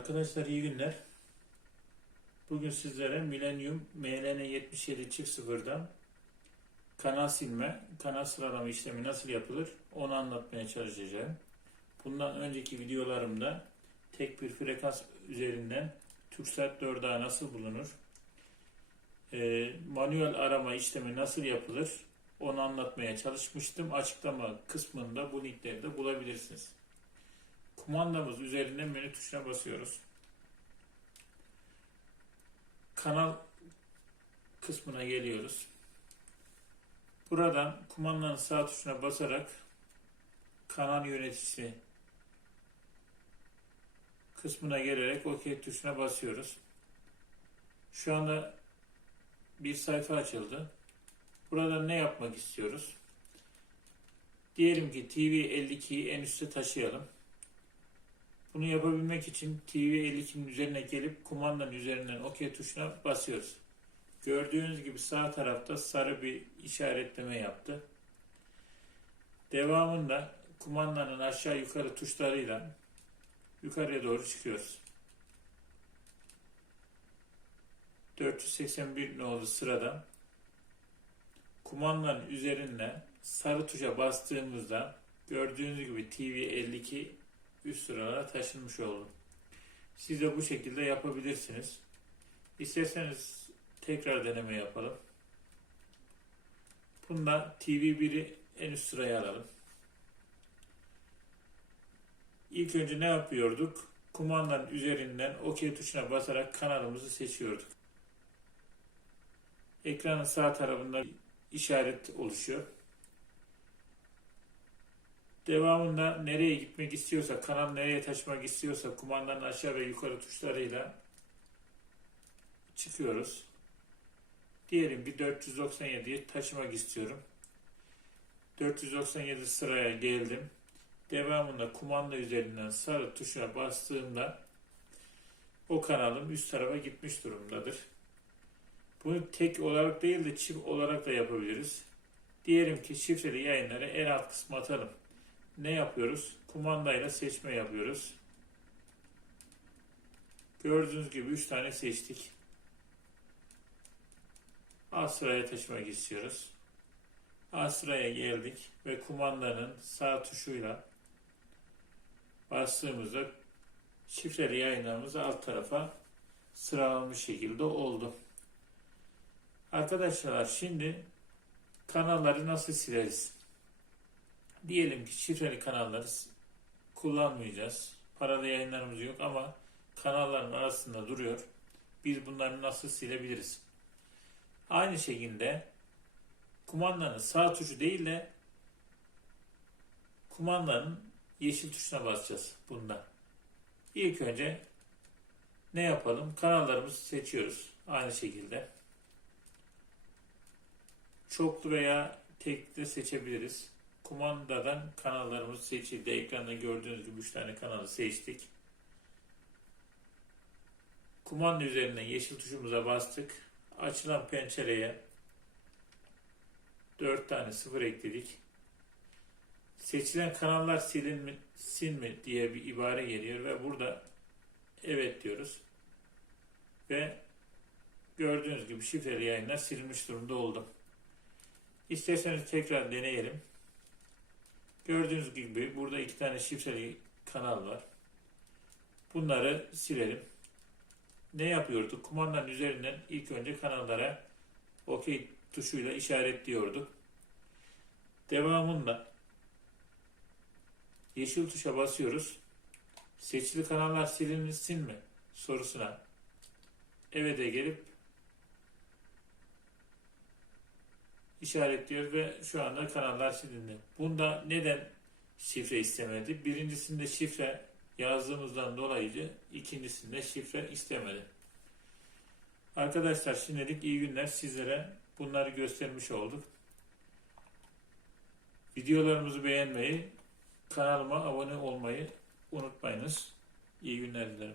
Arkadaşlar iyi günler. Bugün sizlere Millennium MLN77.0'dan kanal silme, kanal sıralama işlemi nasıl yapılır onu anlatmaya çalışacağım. Bundan önceki videolarımda tek bir frekans üzerinden TürkSat 4A nasıl bulunur, e, manuel arama işlemi nasıl yapılır onu anlatmaya çalışmıştım. Açıklama kısmında bu linkleri de bulabilirsiniz. Kumandamız üzerinden menü tuşuna basıyoruz. Kanal kısmına geliyoruz. Buradan kumandanın sağ tuşuna basarak kanal yöneticisi kısmına gelerek OK tuşuna basıyoruz. Şu anda bir sayfa açıldı. Burada ne yapmak istiyoruz? Diyelim ki TV 52'yi en üste taşıyalım. Bunu yapabilmek için TV 52'nin üzerine gelip kumandanın üzerinden OK tuşuna basıyoruz. Gördüğünüz gibi sağ tarafta sarı bir işaretleme yaptı. Devamında kumandanın aşağı yukarı tuşlarıyla yukarıya doğru çıkıyoruz. 481 nolu sırada kumandanın üzerine sarı tuşa bastığımızda gördüğünüz gibi TV 52 üst sıralara taşınmış oldu. Siz de bu şekilde yapabilirsiniz. İsterseniz tekrar deneme yapalım. Bunda TV1'i en üst sıraya alalım. İlk önce ne yapıyorduk? Kumandanın üzerinden OK tuşuna basarak kanalımızı seçiyorduk. Ekranın sağ tarafında işaret oluşuyor. Devamında nereye gitmek istiyorsa, kanal nereye taşımak istiyorsa kumandanın aşağı ve yukarı tuşlarıyla çıkıyoruz. Diyelim ki 497'yi taşımak istiyorum. 497 sıraya geldim. Devamında kumanda üzerinden sarı tuşuna bastığımda o kanalım üst tarafa gitmiş durumdadır. Bunu tek olarak değil de çift olarak da yapabiliriz. Diyelim ki şifreli yayınları en alt kısma atalım. Ne yapıyoruz? Kumandayla seçme yapıyoruz. Gördüğünüz gibi 3 tane seçtik. A sıraya taşımak istiyoruz. A sıraya geldik ve kumandanın sağ tuşuyla bastığımızda şifreli yayınlarımız alt tarafa sıralanmış şekilde oldu. Arkadaşlar şimdi kanalları nasıl sileriz? Diyelim ki şifreli kanalları kullanmayacağız. Paralı yayınlarımız yok ama kanalların arasında duruyor. Biz bunları nasıl silebiliriz? Aynı şekilde kumandanın sağ tuşu değil de kumandanın yeşil tuşuna basacağız bunda. İlk önce ne yapalım? Kanallarımızı seçiyoruz. Aynı şekilde. Çoklu veya tekli seçebiliriz. Kumandadan kanallarımız seçildi. Ekranda gördüğünüz gibi 3 tane kanalı seçtik. Kumanda üzerinden yeşil tuşumuza bastık. Açılan pencereye 4 tane sıfır ekledik. Seçilen kanallar silin mi, sil mi diye bir ibare geliyor ve burada evet diyoruz. Ve gördüğünüz gibi şifreli yayınlar silinmiş durumda oldu. İsterseniz tekrar deneyelim. Gördüğünüz gibi burada iki tane şifreli kanal var. Bunları silelim. Ne yapıyorduk? Kumandanın üzerinden ilk önce kanallara OK tuşuyla işaretliyorduk. Devamında yeşil tuşa basıyoruz. Seçili kanallar silinmişsin mi sorusuna evet'e gelip işaretliyor ve şu anda kanallar silindi. Bunda neden şifre istemedi? Birincisinde şifre yazdığımızdan dolayı ikincisinde şifre istemedi. Arkadaşlar şimdilik iyi günler sizlere bunları göstermiş olduk. Videolarımızı beğenmeyi, kanalıma abone olmayı unutmayınız. İyi günler dilerim.